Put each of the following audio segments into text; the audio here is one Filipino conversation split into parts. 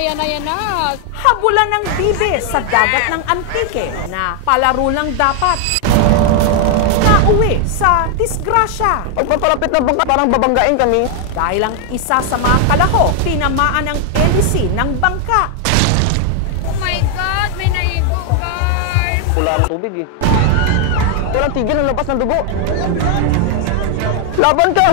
yan na. Habulan ng bibe sa dagat ng Antique na palaro lang dapat. Nauwi sa disgrasya. Pagpapalapit na bangka, parang babanggain kami. Dahil ang isa sa mga kalahok, tinamaan ang hélice ng bangka. Oh my God, may naigo, guys. Wala ang tubig eh. Walang tigil ang labas ng dugo. Laban ka!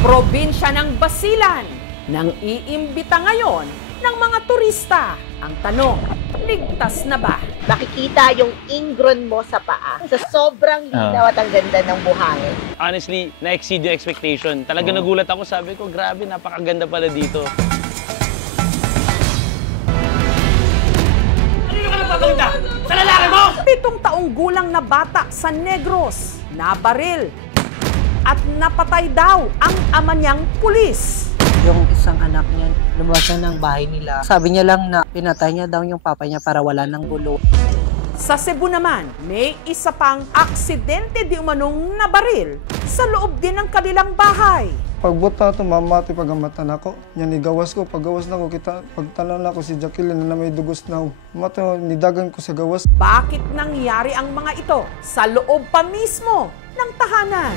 Probinsya ng Basilan, nang iimbita ngayon ng mga turista. Ang tanong, ligtas na ba? Makikita yung ingron mo sa paa sa sobrang linaw at ang ganda ng buhangin. Honestly, na-exceed yung expectation. Talaga nagulat ako, sabi ko, grabe, napakaganda pala dito. Ano yung napapaganda? Sa lalaki mo! 7 taong gulang na bata sa Negros, nabaril at napatay daw ang ama niyang pulis. Yung isang anak niya, lumabas na ng bahay nila. Sabi niya lang na pinatay niya daw yung papa niya para wala ng gulo. Sa Cebu naman, may isa pang aksidente di umanong nabaril sa loob din ng kanilang bahay. Pagbuta ito, mamati pagamatan ako. Yan igawas ko, paggawas na ko, pagtanan ako si Jacqueline na may dugos na. Mato, nidagan ko sa gawas. Bakit nangyari ang mga ito sa loob pa mismo ng tahanan?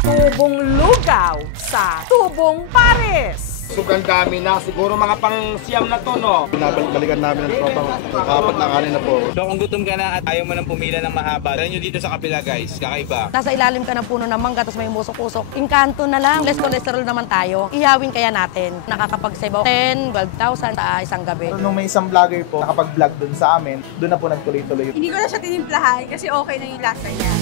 Tubong lugaw sa tubong pares. Sobrang dami na. Siguro mga pang-siyam na to, no? Balikan namin ang tropa kapag nakanin na po. So kung gutom ka na at ayaw mo nang pumila ng mahaba, try nyo dito sa kapila, guys. Kakaiba. Nasa ilalim ka ng puno ng mangga, tapos may musok-usok. Inkanto na lang. Less cholesterol naman tayo. Ihawin kaya natin. Nakakapagsabaw 10, 12,000 sa isang gabi. Nung may isang vlogger po, nakapag-vlog dun sa amin, dun na po nagtuloy-tuloy. Hindi ko na siya tinimplahan kasi okay na yung lasa niya.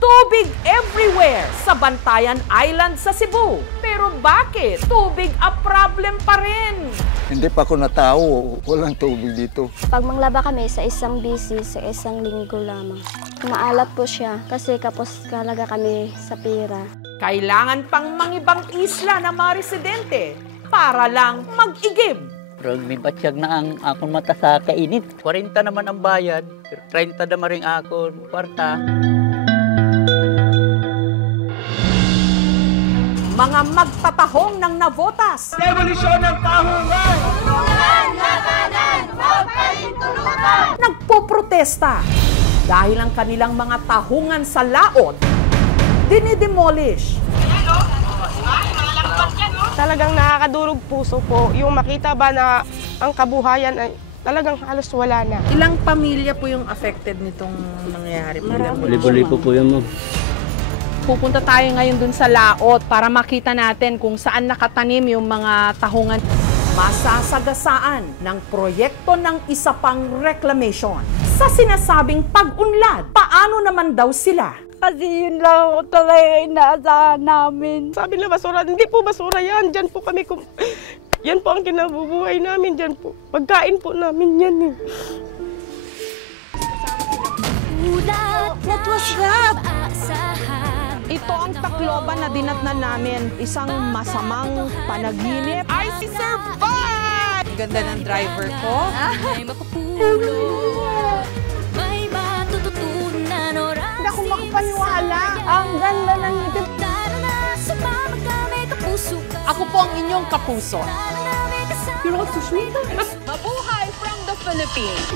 Tubig everywhere sa Bantayan Island sa Cebu. Pero bakit tubig a problem pa rin? Hindi pa ako natao, walang tubig dito. Pag manglaba kami sa isang bisi, sa isang linggo lamang. Maalat po siya kasi kapos kalaga kami sa pira. Kailangan pang mangibang isla ng mga residente para lang mag-igib. Pero may batsyag na ang akong mata sa kainit. 40 naman ang bayad, 30 naman rin ako, kwarta. Mga magtatahong ng navotas. Revolusyon ng tahungan! Tulungan! Labanan! Huwag palintulutan! Nagpoprotesta dahil ang kanilang mga tahungan sa laot dinidemolish. Talagang nakakadurog puso po. Yung makita ba na ang kabuhayan ay talagang halos wala na. Ilang pamilya po yung affected nitong nangyayari po? Libo-libo po yun mo. Pupunta tayo ngayon dun sa laot para makita natin kung saan nakatanim yung mga tahungan. Masasagasaan ng proyekto ng isa pang reclamation. Sa sinasabing pag-unlad, paano naman daw sila? Kasi yun lang talaga inaasahan namin. Sabi na basura, hindi po basura yan. Diyan po kami, yan po ang kinabubuhay namin. Diyan po, pagkain po namin yan eh. What was that? Ito ang Tacloban na dinatnan namin. Isang masamang panaginip. I survived! Ganda ng driver ko. Hindi ako makapaniwala. Ang ganda ng ngipin. Ako po ang inyong kapuso. You're not so sweet. Mabuhay from the Philippines!